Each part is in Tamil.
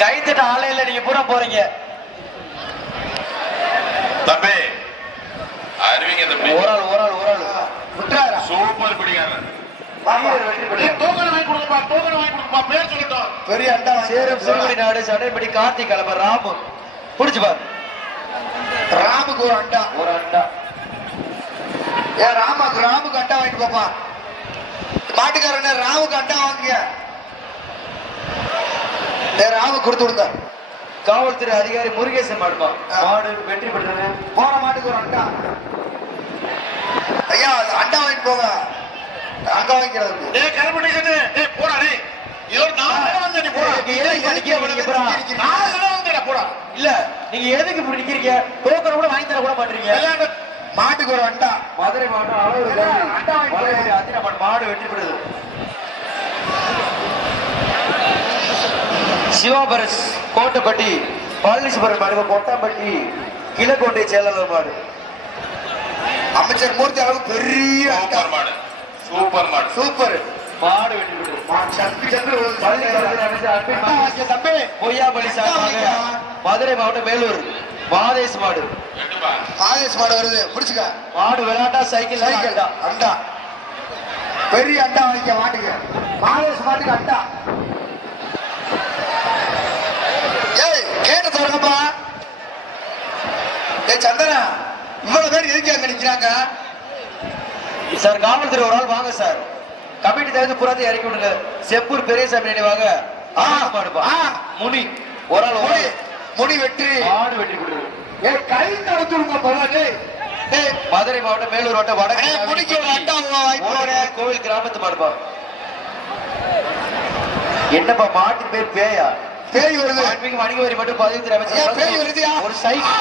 கைத்தட்ட ஆலையில நீங்க பூரா போறீங்க தம்பி. அறிவிங்க தம்பி. ஓரால் ஓரால் ஓரால் விட்டுறாரா? சூப்பர் பிடிக்காரன். டோக்கன் வாங்கி கொடுப்பா, டோக்கன் வாங்கி கொடுப்பா, பேர் சொல்லட்டும். பெரிய அண்டா சேரும் சிறுகுடி நாடு சடைப்படி கார்த்திக் கலப்ப ராமு புடிச்சு பாரு. ராமுக்கு ஒரு அண்டா. ஒரு அண்டா. ஏன் ராமுக்கு அண்டா வாங்கிட்டு போப்பா. மாட்டுக்காரன் ராமுக்கு அண்டா வாங்குங்க. ராமு கொடுத்து விடுங்க. காவல்துறை அதிகாரி முருகேசன் மாடுப்பா. மாடு வெற்றி பெற்றது. போன மாட்டுக்கு ஒரு அண்டா. ஐயா அண்டா வாங்கிட்டு போங்க. அண்டா வாங்கிக்கிறது. டேய் கருப்பட்டி கட்டு. டேய் போடா டேய். இதோ நான் வந்து நீ போடா. நீங்க எதுக்கு நிக்கிறீங்க போறா? நான் வந்து போடா. இல்ல நீங்க எதுக்கு இப்படி நிக்கிறீங்க? டோக்கன் கூட வாங்கி தர கூட மாட்டீங்க. மாட்டுக்கு ஒரு அண்டா. மதுரை மாவட்டம் அளவு அண்டா வாங்கி அத்தினா மாடு வெற்றி பெற்றது. சிவாபரஸ் கோட்டப்பட்டி பழனிசுவரன் மாடு கொட்டாம்பட்டி கிழக்கோட்டை செயலாளர் மாடு. அமைச்சர் மூர்த்தி அளவு பெரிய சூப்பர் மாடு. சூப்பர் மாடு. சூப்பர் மாடு வெற்றி பெற்றது. பொய்யாபலி சார்பாக மதுரை மாவட்டம் மேலூர் மாதேஷ் மாடு. மாதேஷ் மாடு வருது. பிடிச்சுக்க. மாடு விளையாட்டா சைக்கிள் சைக்கிள் அண்டா. பெரிய அண்டா வாங்கிக்க மாட்டுக்கு. மாதேஷ் மாட்டுக்கு அண்டா. ஏய் கேட்ட சொல்லுங்கப்பா. ஏய் சந்தனா இவ்வளவு பேர் எதுக்கு அங்க நிக்கிறாங்க? சார் காவல்துறை ஒரு ஆள் வாங்க சார். கமிட்டி தகுதி புறாத்தை இறக்கி விடுங்க. செப்பூர் பெரியசாமி நினைவாக முனி ஒரு ஆள் முனி வெற்றி. மாடு வெற்றி கொடுக்குது. ஏய் கை தடுத்துடுங்க போறாங்க. மதுரை மாவட்டம் மேலூர் மாவட்டம் வடக்கு முடிக்க ஒரு அண்டா வாங்கி கோவில் கிராமத்து மாடுப்பா. என்னப்பா மாட்டு பேர் பேயா? பேய் வருது. வணிக வரி மட்டும் பதிவு அமைச்சர் பேய் வருது. ஒரு சைக்கிள்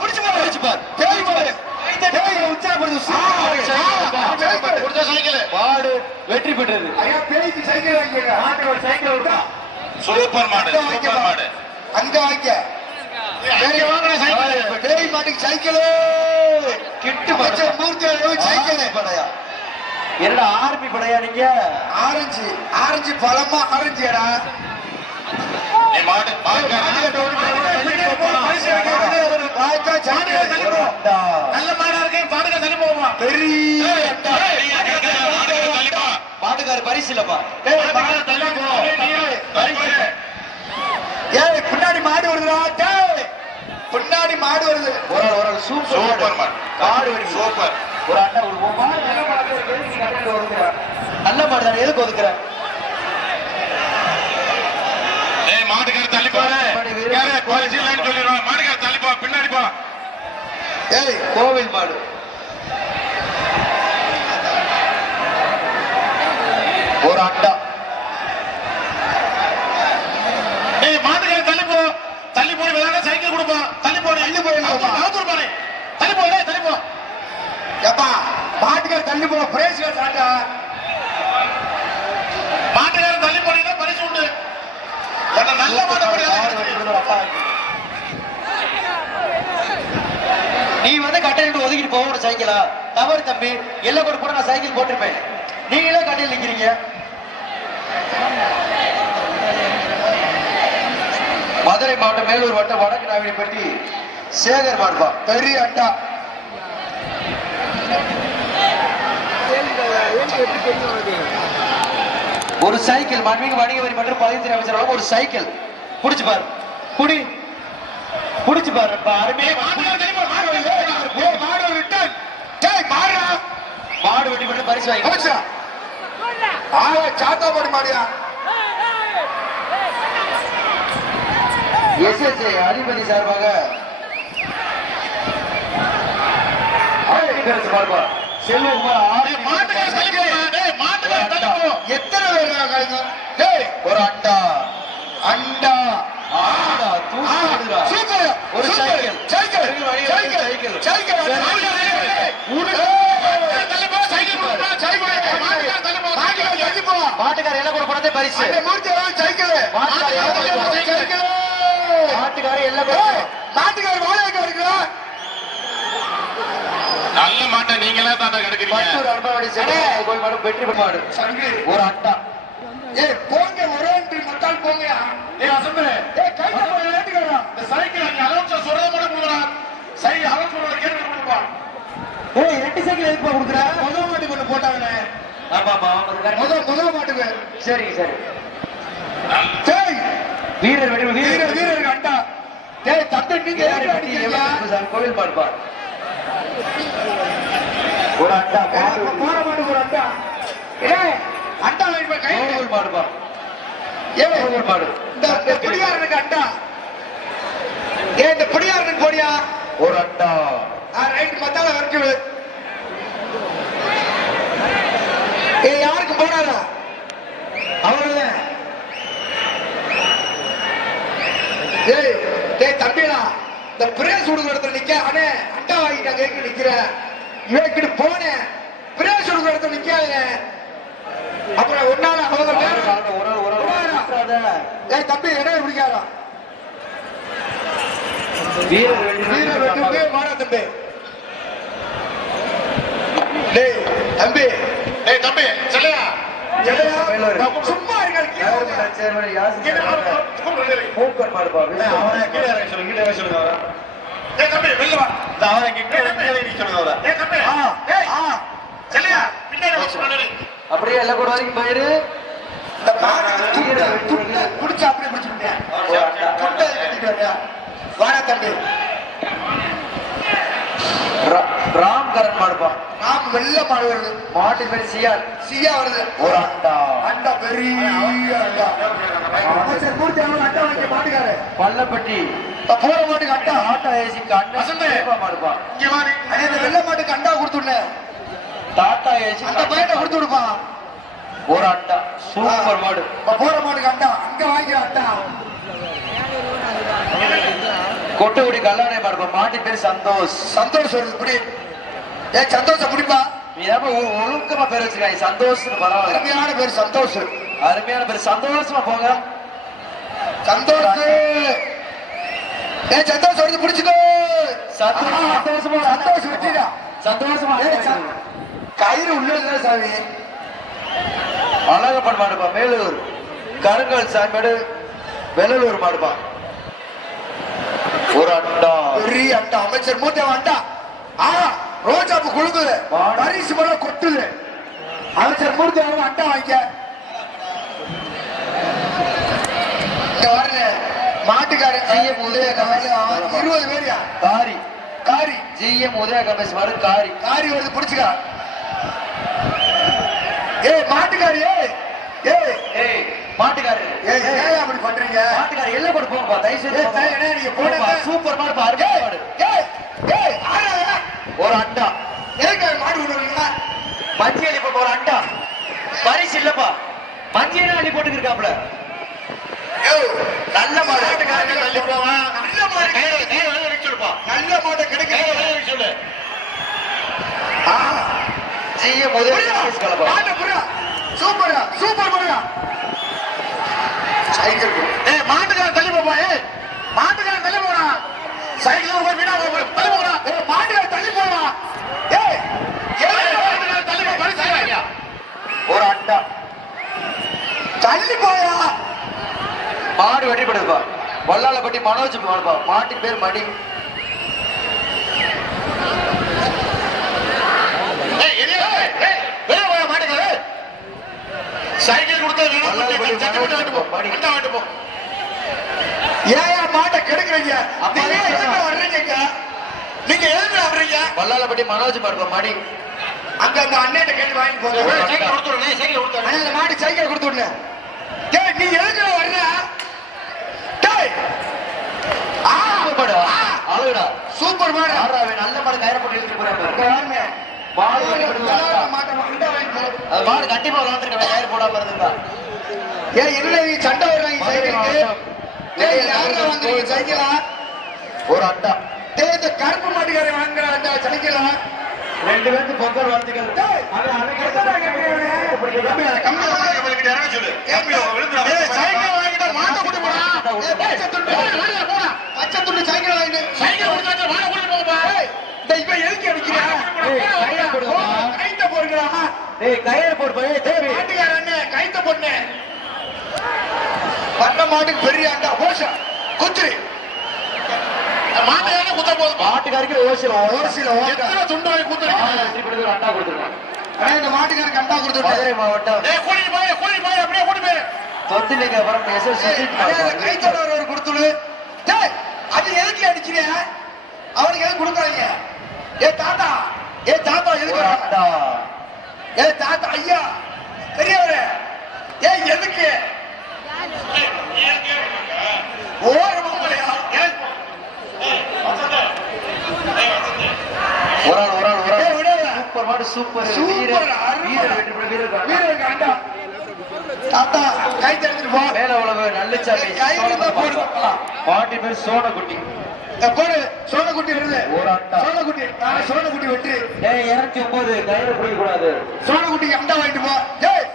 பிடிச்சு பாரு. பேய் வருது. மாடு வெற்றி பெற்றது. சூப்பர் மாடு. சூப்பர் மாடு. அங்க வாங்க. பேய் மாட்டுக்கு சைக்கிள். கிட்டு மூர்த்தி சைக்கிள் படையா? என்னடா ஆர்மி படையா நீங்க? ஆரஞ்சு பழமா ஆரஞ்சுடா. நீ மாடு நல்ல மாடா இருக்கு. பாடுங்க தள்ளி போமா. பெரிய மாட்டுக்கார பரிசு இல்லப்பா. ஏய் பின்னாடி மாடு வருதுடா. பின்னாடி மாடு வருது. ஒரு சூப்பர் மாடு. மாடு வருது. சூப்பர். ஒரு அண்ணா ஒரு மாடு நல்ல மாடு தானே எதுக்கு ஒதுக்குற? ஏய் மாட்டுக்கார தள்ளி போறே. யாரே பரிசீலனை சொல்லிடுவா. மாட்டுக்கார தள்ளி போ. பின்னாடி போ. ஏய் கோவில் மாடு. ஒரு அண்டா. ஏய் மாட்டுக்கார தள்ளி போ. தள்ளி போய் விளையாட சைக்கிள் கொடுப்பா. தள்ளி போறே. தள்ளி போயிடலாம். அவுத்தூர் பாரு. தள்ளி போ. டேய் தள்ளி போ. எப்பா மாட்டுக்கார தள்ளி போ. பிரைஸ் சாட்டா. மாட்டுக்கார தள்ளி போனீங்கன்னா பரிசு உண்டு. நல்ல மாடு. நீ வந்து கட்டையிட்டு ஒதுக்கிட்டு போக சைக்கிளா? தவறு தம்பி. எல்லாம் கூட கூட நான் சைக்கிள் போட்டிருப்பேன். நீங்களே கட்டையில் நிக்கிறீங்க. மதுரை மாவட்டம் மேலூர் வட்டம் வடக்கு நாவினிப்பட்டி சேகர் மாடுப்பா. பெரிய அண்டா. ஒரு சைக்கிள் மண்மிகு வணிக வரி மற்றும் பதிவுத்துறை அமைச்சர் ஒரு சைக்கிள். புடிச்சு பாரு. புடிச்சு பாரு. அருமையா மாடு வெட்டி மட்டும் பரிசு வாங்கி சாத்தா போடி மாடியா. எஸ்எஸ்ஏ அதிபதி சார்பாக செல்வகுமார் எத்தனை பேர்? ஒரு அண்டா. அண்டா சூப்பர். ஒரு சைக்கிள். மாட்டுக்கார எல்லாம் கூட பணத்தை பரிசு. மாட்டுக்கார எல்லாம் மாட்டுக்கார வாழையா இருக்கிறா. நல்ல மாட்டை நீங்களே தாண்டா கிடைக்கிறீங்க. வெற்றி மாடு. ஒரு அண்டா. ஏ போங்க ஒரே முட்டாள் போங்கயா. ஏய் அசம்பு ஏய் கையில போய் ஏத்துக்கறா. இந்த சைக்கிள் நீ அலௌன்ஸ் சொல்றத மட்டும் கொடுங்கடா அலௌன்ஸ் சொல்றத கேட்டு கொடுப்பா ஏய் ரெண்டு சைக்கிள் எதுக்கு கொடுக்குற? முதல் மாட்டுக்கு ஒண்ணு போட்டாங்கனே. ஆமா ஆமா முதல் மாட்டுக்கு. சரி சரி டேய் வீரர் வெடி வீரர் அண்டா. டேய் தம்பி நீங்க ஏன் அடிக்கிறீங்க? கோவில் பாடுப்பா ஒரு அண்டா போற மாட்டுக்கு ஒரு அண்டா. ஏய் அண்டா வாங்கி போய் கையில கோவில் பாடுப்பா ஏய் கோவில் பாடு இந்த பிடியாரனுக்கு அண்டா. ஏய் இந்த பிடியாரனுக்கு போடியா. ஒரு அண்டா ரைட் மத்தால வரைக்கும் விடு. ஏய் யாருக்கு போடாதா அவ்வளவுதான். ஏய் டேய் தம்பிடா இந்த பிரேஸ் கொடுக்குற இடத்துல நிக்க. அண்ணே அண்டா வாங்கி நான் கேட்க நிக்கிறேன். இவக்கிட்டு போனேன் பிரேஸ் கொடுக்குற இடத்துல நிக்காதே. அப்புறம் ஒன்னால அவங்க ஏய் தம்பி இடம் பிடிக்காதா. வீரர் வீரர் வெட்டுக்கு மாடா தம்பி. டேய் தம்பி டேய் தம்பி செல்லையா சும்மா இருக்க சேர்மன் யாசின் மூக்கன் பாடுப்பா அவனை கீழ இறங்க சொல்லுங்க அவரை டேய் தம்பி வெளில வா இந்த அவரை கீழ இறங்கி சொல்லுங்க அவரை டேய் தம்பி ஏய் செல்லையா பின்னாடி வா சொல்லுங்க அப்படியே எல்லாம் கூட வரைக்கும் போயிரு. இந்த துண்டை குடிச்சு அப்படியே பிடிச்சுக்கிட்டியா. துண்டை கட்டிட்டு வரியா. வாடா தம்பி. ராம் கரன் மாடுப்பா நாம் வெள்ள மாடு வருது. மாட்டின் பேர் சியான் சியா வருது. ஒரு அண்டா அண்டா பெரிய அண்டா. அமைச்சர் மூர்த்தி அவன் அண்டா வாங்கி மாட்டுக்காரு. பள்ளப்பட்டி போற மாட்டுக்கு அண்டா. டாடா ஏசிக்கு அண்டா மாடுப்பா இங்க வா நீ அதே இந்த வெள்ள மாட்டுக்கு அண்டா கொடுத்துடுனேன். டாடா ஏசி அந்த பையனை கொடுத்து விடுப்பா. ஒரு அண்டா சூப்பர் மாடு போற மாட்டுக்கு அண்டா அங்க வாங்கிக்கிற அண்டா. கொட்டுக்குடி கல்லாணை மாடுப்பா மாட்டின் பேர் சந்தோஷ். சந்தோஷ் வருது இப்படி. ஏ சந்தோஷம் பிடிப்பா. நீ ஏப்பா ஒழுக்கமா பேர் வச்சிருக்காங்க சந்தோஷ்னு பரவாயில்ல. அருமையான பேர் சந்தோஷ். அருமையான பேர் சந்தோஷமா போங்க. சந்தோஷ் ஏ சந்தோஷ் வருது பிடிச்சுக்கோ. சந்தோஷமா சந்தோஷ் வெட்டிடா. சந்தோஷமா கயிறு உள்ள இருந்தா சாமி. அழகப்பன் மாடுப்பா மேலூர் கருங்கல் சாமியோடு வெள்ளலூர் மாடுப்பா ஒரு அண்டா பெரிய அண்டா. அமைச்சர் மூட்டை அண்டா. ரோஜாப்பு குழுங்குது. பரிசு மேல கொட்டுது. அமைச்சர் மூர்த்தி அண்டா வாங்க. இங்க வரல மாட்டுக்காரன் ஜிஎம் உதய கமேஷ் 20 பேரியா. காரி காரி ஜிஎம் உதய கமேஷ் மாடு காரி காரி வருது பிடிச்சுக்கா. ஏய் மாட்டுக்காரி ஏய் ஏய் ஏய் மாட்டுக்காரு ஏய் ஏன் அப்படி பண்றீங்க? மாட்டுக்காரு எல்லாம் போட்டு போங்கப்பா தயவு செய்து ஏய் தாய் என்ன நீங்க போடுங்க. சூப்பர் மாடு பாரு மாடு ஏய் ஏய் ஆறாதா. ஒரு அண்டா ஏங்க மாடு விடுறீங்க. மஞ்சி அள்ளி போட்டு ஒரு அண்டா பரிசு இல்லப்பா மஞ்சி அள்ளி போட்டுக்கு இருக்காப்ல. ஏய் நல்ல மாடு மாட்டுக்காரங்க தள்ளி போவா நல்ல மாடு கையில வெளில சொல்லுப்பா நல்ல மாடு கிடைக்குது. கையில வெளில சொல்லு ஜிஎம் உதய கமேஷ் கலப்பா மாடு புரா சூப்பரா சூப்பர் மாடுடா. சைக்கிள் ஏய் மாட்டுக்காரன் தள்ளி போப்பா ஏய் மாட்டுக்காரன் தள்ளி போடா சைக்கிள் போய் வீணா போய் தள்ளி போடா ஏய் மாட்டுக்கார தள்ளி போடா. ஏய் ஏய் மாட்டுக்காரன் தள்ளி போ பரிசு வாங்கியா ஒரு அண்டா தள்ளி போயா. மாடு வெற்றி பெறுதுப்பா வல்லாளப்பட்டி மனோஜ் மாடுப்பா மாட்டின் பேர் மணி. ஏய் எரியா ஏய் வெளிய வா மாட்டுக்காரன் சைக்கிள் கொடுத்தது வேணாம் சட்டை விட்டு போ வண்டா விட்டு போ. ஏன் மாட்டை கெடுக்குறீங்க? அப்பா நீங்க தான் எதுக்கு வர்றீங்க? நீங்க எதுக்கு வர்றீங்க? வல்லாளப்பட்டி மனோஜ் மாடுப்பா மணி. அங்க அந்த அண்ணன் கேட்டு வாங்கி போங்க. சைக்கிள் கொடுத்துறேன் சைக்கிள் கொடுத்துறேன் அண்ணா மாட்டு சைக்கிள் கொடுத்து விடுங்க. டேய் நீ எதுக்கு வர்ற? டேய் சூப்பர் மாடு அழகுடா சூப்பர் மாடு. ஆறாவே நல்ல மாடு கயிறு போட்டு இழுத்துட்டு போறாங்க. பாருங்க மாடு வெற்றி பெறுது. மாட்டை வண்டா வாங்கி போ. அது மாடு கண்டிப்பா விளாண்டுருக்க கயிறு போடாம இருந்தா. ஏய் என்ன நீ சண்டை வர்றாங்க சைக்கிளுக்கு? டேய் யாரா வாங்குறீங்க சைக்கிளா? ஒரு அண்டா டேய் இந்த கருப்பு மாட்டுக்காரன் வாங்குற அந்த சைக்கிளா? ரெண்டு பேருக்கு பொங்கல் வாழ்த்துக்கள். டேய் என்னடா கேக்குறீங்க? கம்மி உங்களுக்கு இறங்க சொல்லு ஏய் சைக்கிள் வாங்கிட்டா மாட்டை கூட்டி போடா. ஏய் பச்சை துண்டு வெளிய போடா. பச்சை துண்டு சைக்கிள் வாங்கிட்டு சைக்கிள் கொடுத்தாச்சு வாட கூட்டி போப்பா ஏய் டேய் இவன் எதுக்கு அடிக்கிறா? கைத்த போடுங்கடா. டேய் கயிறு போடு போய் தேவி மாட்டுக்காரன் கைத்த பொண்ணு. வர்ற மாட்டுக்கு பெரிய அண்டா ஓசா குத்துரு மாட்டுக்காரனே குத்த போதும். மாட்டுக்காருக்கு ஓசில ஓசில எத்தனை துண்டு வாங்கி குத்துறீங்க? அண்டா கொடுத்துருக்காங்க. இந்த மாட்டுக்காருக்கு அண்டா கொடுத்துட்டு மதுரை மாவட்டம் ஏய் கூட்டிட்டு போய் அப்படியே கூட்டி போய். தொத்திலிங்க அப்புறம் கைத்தோட ஒரு கொடுத்துடு. டேய் அது எதுக்கு அடிக்கிறீங்க? அவனுக்கு எதுக்கு கொடுக்குறாங்க? ஏ தாத்தா எதுக்கு அண்டா ஏ தாத்தா ஐயா பெரியவரே ஏ எதுக்கு ஓர மாமலையா ஒரு ஆள் ஏய் விடாத சூப்பர் மாடு சூப்பர் சூப்பர் வீரருக்கு அண்டா தாத்தா கை தடுத்துட்டு போ மேல உழவு நல்லச்சாமி கயிறு தான் போடு. மாட்டி பேர் சோனக்குட்டி போடு சோனக்குட்டி வருது ஒரு அண்டா சோனக்குட்டி வெற்றி ஏய் 209 கயிறு பிடிக்க கூடாது சோனக்குட்டிக்கு அண்டா வாங்கிட்டு போ ஏய்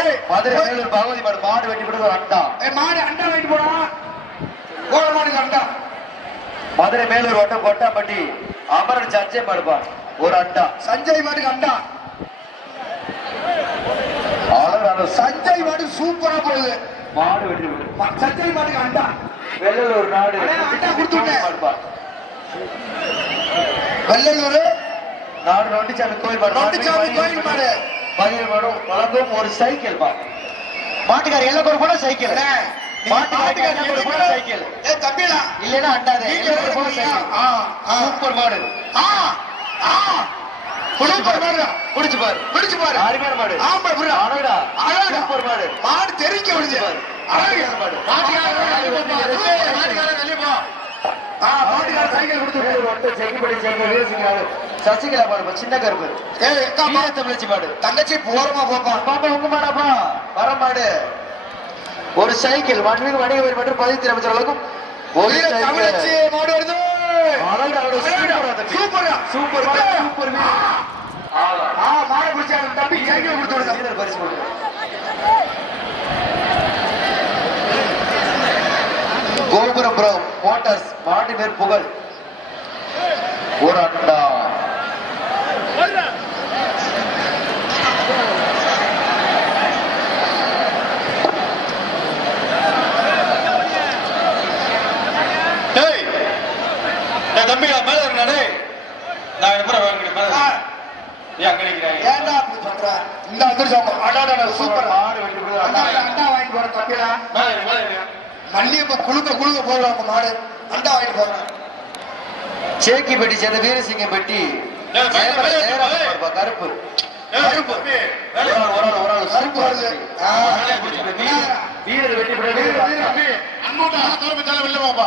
ஏய் மதுரை மேலூர் பகவதி மாடு மாடு வெட்டி விடுறது ஒரு அண்டா மாடு அண்டா வாங்கிட்டு போடா கோல மாடுக்கு அண்டா மதுரை மேலூர் வட்டம் கொட்டாம்பட்டி அமரன் சர்ச்சை மாடுப்பா ஒரு அண்டா சஞ்சய் மாட்டுக்கு அண்டா சஞ்சய் மாடு சூப்பரா போகுது மாடு வெட்டி விடு சஞ்சய் மாட்டுக்கு அண்டா வெள்ளலூர் நாடு அண்ணே, அண்டா கொடுத்து விட்டேன். மாடுப்பா வெள்ளலூர் நாடு நொண்டிச்சாமி கோயில் மாடு நொண்டிச்சாமி கோயில் மாடு. பதினேழு மாடும் வழங்கும் ஒரு சைக்கிள் பா மாட்டுக்கார எல்லாம் ஒரு கூட சைக்கிள் மாட்டுக்கார சைக்கிள் ஏ தம்பிடா இல்லைன்னா அண்டாதே நீங்க எல்லாம் ஒரு கூட சைக்கிள் சூப்பர் மாடு சூப்பர் மாடு பிடிச்சு பாரு பிடிச்சு பாரு அருமையான மாடு ஆமா புரா அழகா அழகா. சூப்பர் மாடு மாடு தெரிக்க விடுது அழகா மாடு மாட்டுக்கார சைக்கிள் கொடுத்து செங்கிப்படி சேர்ந்த வீரசிங்காரு சசிகலா மாடு சின்ன கருப்பு ஏய் எக்கா தமிழச்சி மாடு தங்கச்சி போறமா போப்பா பாப்பா உங்க மாடாப்பா வர மாடு ஒரு சைக்கிள் வணிக வரி மற்றும் பதிவு அமைச்சர் அளவுக்கும் ஒரு வீர தமிழச்சி மாடு வருது சூப்பர் சூப்பர் சூப்பர் மாடு பிடிச்சாங்க தம்பி சைக்கிள் கொடுத்து விடுங்க வீரர் பரிசு கொடுங்க கோபுரபுரம் மோட்டார்ஸ் மாட்டு பேர் புகழ் ஒரு அண்டா தம்பி மேல இருந்தாடே நான் எப்பறம் வாங்கிக்கிறேன் ஏன் அங்க நிக்கிறேன் ஏன்டா அப்படி பண்ற இந்த அதிர்ஷ்டம் அடாடா சூப்பர் மாடு வெட்டி விடுறது அண்டா அண்டா. அண்டா வாங்கி போற தம்பிடா மேல மல்லிகைப்பூ குழுக்க போடுறாங்க மாடு அண்டா வாங்கி போடுறான் சேக்கிப்பட்டி சேர்ந்த வீரசிங்கப்பட்டி கருப்பு ஒரு ஆள் கருப்பு வருது வீரர் வெட்டி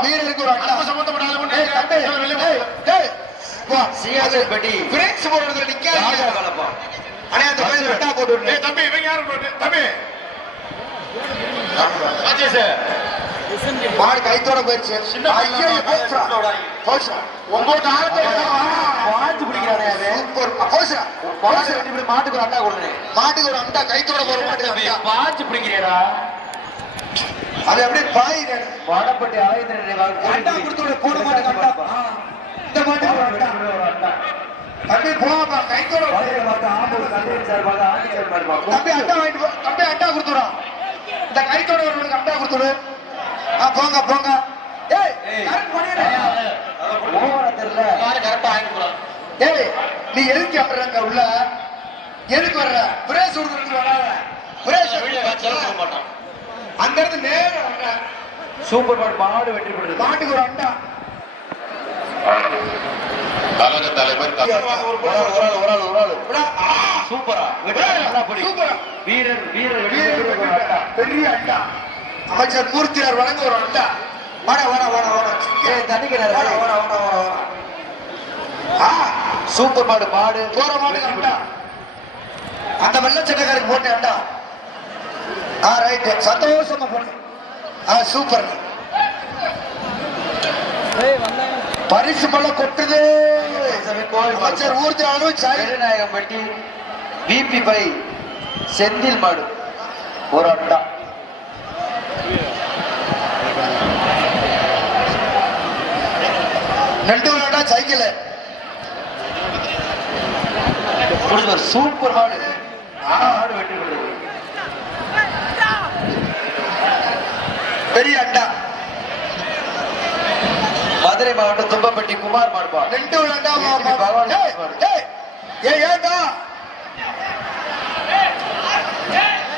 வீரருக்கு ஒரு அண்டா சியாசன் பெட்டி பிரேக்ஸ் போடுறதுல நிக்காதீங்க கலப்பா அண்ணே அந்த பையன் அண்டா போட்டு விடுங்க தம்பி இவங்க யாரு தம்பி ராஜேஷ் மாடு கைத்தோட போயிடுச்சு ஐயோ போச்சுடா ஒன்பது வாட்சி பிடிக்கிறானே அவன். சூப்பர் போச்சுடா மாடு வெட்டி விடு, மாட்டுக்கு ஒரு அண்டா கொடுறேன் மாட்டுக்கு ஒரு அண்டா கைத்தோட போற மாட்டுக்கு அண்டா வாட்சி பிடிக்கிறேடா அது அப்படியே பாயுது வடப்பட்டி அலைந்திரன் அண்டா கொடுத்து விடு போட மாட்டுக்கு அண்டா இந்த மாட்டுக்கு ஒரு அண்டா ஒரு அண்டா தம்பி போவாப்பா கைத்தோட மதுரை மாவட்டம் ஆம்பூர் சந்தையின் சார்பாக ஆண்டி சார்பாக தம்பி அண்டா வாங்கிட்டு போ தம்பி அண்டா கொடுத்துடும் இந்த கைத்தோட ஒரு அண்டா கொடுத்துடு போங்க போங்க ஏய் கரெக்ட் பண்ணிடு ஓவரா தெரியல கரெக்டா வாங்கி போறோம் ஏய் நீ எதுக்கு அப்புறம் உள்ள எதுக்கு வர்ற பிரேஸ் கொடுத்துட்டு வராத பிரேஸ் மாட்டோம் அங்க இருந்து நேரா வர்ற சூப்பர் மாடு வெற்றி பெற்றது மாட்டுக்கு ஒரு அண்டா கழக தலைவர் ஒரு ஆள் விடா. சூப்பரா நல்லா பிடி சூப்பரா வீரர் வீரர் வீரருக்கு ஒரு அண்டா. பெரிய அண்டா அமைச்சர் மூர்த்தியார் வழங்க ஒரு அண்டா வாடா வாடா வாடா வாடா ஏய் தண்ணிக்கிறாரு வாடா வாடா வாடா வாடா சூப்பர் மாடு மாடு போற மாட்டுக்கு அண்டா அந்த வெள்ளை சட்டைக்காரருக்கு போட்டேன் அண்டா ரைட் சந்தோஷமா போன சூப்பர் பரிசு பல கொட்டுது அமைச்சர் ஊர்த்தியாளரும் பெருநாயகம்பட்டி பிபி பை செந்தில் மாடு ஒரு அண்டா ரெண்டு அண்டா சைக்கிள் சூப்பர் மாடு மாடு வெற்றி பெற்றது பெரிய அண்டா. மதுரை மாவட்டம் தும்பப்பட்டி குமார் மாடுபா. 2 அண்டா. பகவான் ஏண்டா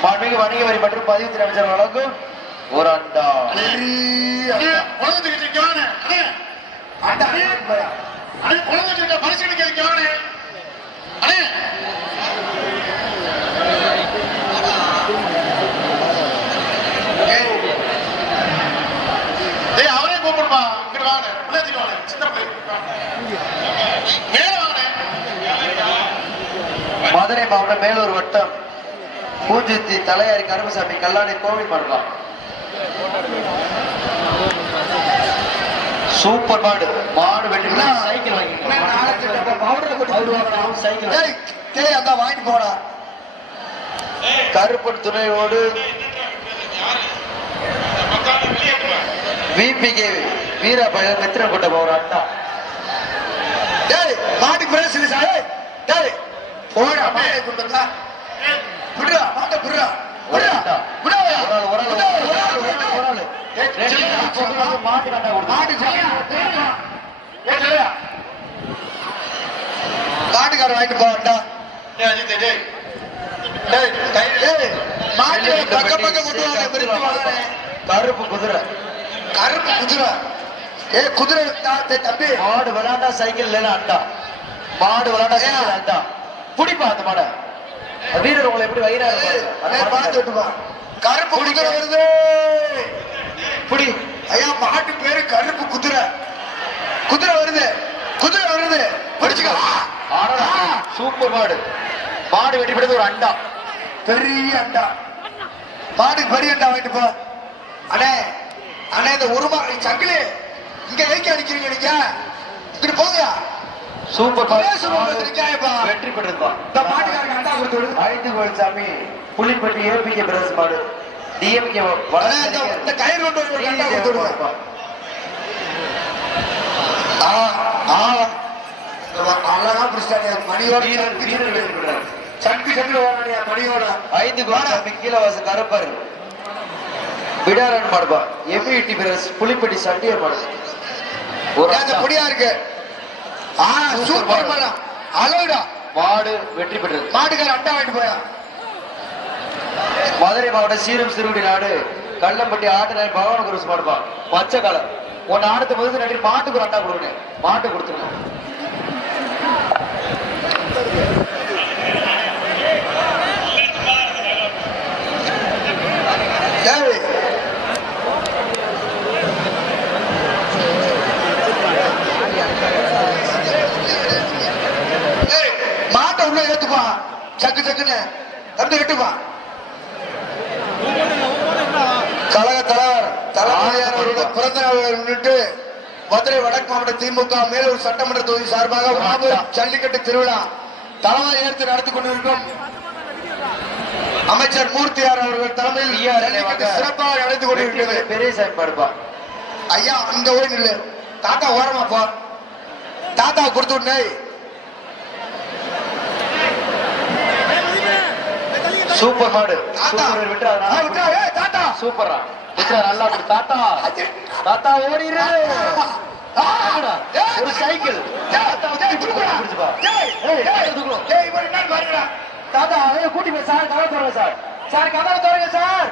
மாண்புமிகு வணிக வரி மற்றும் பதிவுத்துறை அமைச்சர் வழங்கும் ஒரு அண்டா. அவரே கூப்பிடுமா இங்கிட்டு வாங்க சின்ன மதுரை மாவட்டம் மேலூர் வட்டம் பூஞ்சித்தி தலையாரி கருமசாமி கல்லாணி கோவில் மாடுபா. சூப்பர் மாடு. மாடு வெட்டி சைக்கிள் சைக்கிள் அந்த வாங்கிட்டு போடா. கருப்பன் துணையோடு விபிகே வீரா பையன் மித்திர கொண்ட ஒரு அண்டா. மாட்டு பிரேசில் சார். போடா மாட்டை கொடுத்தா விடுறா மாட்டை விடுறா விடுறா மாட்டுக்கார வாங்கிட்டு போவான்டா. மாட்டு பக்கம் பக்கம் கொண்டு வாங்க. கருப்பு குதிரை. கருப்பு குதிரை. குதிரை தம்பி மாடு விளையாண்டா சைக்கிள் இல்லைன்னா அண்டா. மாடு விளையாண்டா சைக்கிள் அண்டா. புடிப்பா அந்த மாட. வீரர் உங்களை எப்படி வயிறா பார்த்து விட்டுப்பா. கருப்பு குதிரை வருது. புடி. ஐயா மாட்டு பேரு கருப்பு குதிரை. குதிரை வருது. குதிரை வருது. பிடிச்சுக்க. சூப்பர் மாடு. மாடு வெட்டி பிடித்து ஒரு அண்டா. பெரிய அண்டா. மாடுக்கு பெரிய அண்டா வாங்கிட்டு போ. அண்ணே அண்ணே இந்த உருமா சங்கிலி இங்க எதுக்கு அடிக்கிறீங்க நீங்க? இங்கிட்டு போங்க. சூப்பர் வெற்றி பெற்றிருப்பா. இந்த மாட்டுக்காரங்க அண்டா கொடுத்து விடு. ஐந்து கோயில்சாமி புலிப்பட்டி ஏபிகே பிரதேச மாடு டிஎம்கே இந்த கயிறு கொண்டு ஒரு அண்டா கொடுத்து விடுங்க. அழகா பிடிச்சாங்க மணியோட சங்கு சங்கு வாங்க மணியோட. ஐந்து கோயில்சாமி கீழவாச கருப்பர் விடாரன் மாடுபா. எம்இடி பிரஸ் புலிப்பட்டி சண்டியர் மாடு ஒரு பொடியா இருக்கு. Super madam. அழகுடா. மாடு வெற்றி பெற்றது. மாட்டுக்கார அண்டா வாங்கிட்டு போயா. மதுரை மாவட்டம் சீரம் சிறுகுடி நாடு கள்ளம்பட்டி ஆட்டு நாய் பகவான குருசு மாடுபா. பச்சை காலம் ஒன்னு ஆடுத்து முதல் நடி மாட்டுக்கு ஒரு அண்டா கொடுங்க. மாட்டு கொடுத்துருங்க. மாட்டை உள்ள ஏத்துப்பா. சக்கு சக்குன்னு தம்பி கட்டுப்பா. கழக தலைவர் தலைமையார் அவருடைய பிறந்த நாளை முன்னிட்டு மதுரை வடக்கு மாவட்ட திமுக மேலூர் சட்டமன்ற தொகுதி சார்பாக மாபெரும் ஜல்லிக்கட்டு திருவிழா தலைமை ஏற்று நடத்தி கொண்டிருக்கும் அமைச்சர் மூர்த்தியார் அவர்கள் தலைமையில் ஜல்லிக்கட்டு சிறப்பாக நடத்தி கொண்டிருக்கிறது. பெரிய சாமி பாடுப்பா. ஐயா அந்த ஊர் இல்ல தாத்தா ஓரமாப்பா. தாத்தா கொடுத்து விடு. சூப்பர் மாடு. தாத்தா தாத்தா சூப்பரா நல்லா தாத்தா. தாத்தா ஓடிரு. ஒரு சைக்கிள் தாத்தா கூட்டி போய் சார் கதவை தோறுங்க சார். சார் கதவை தோறுங்க சார்.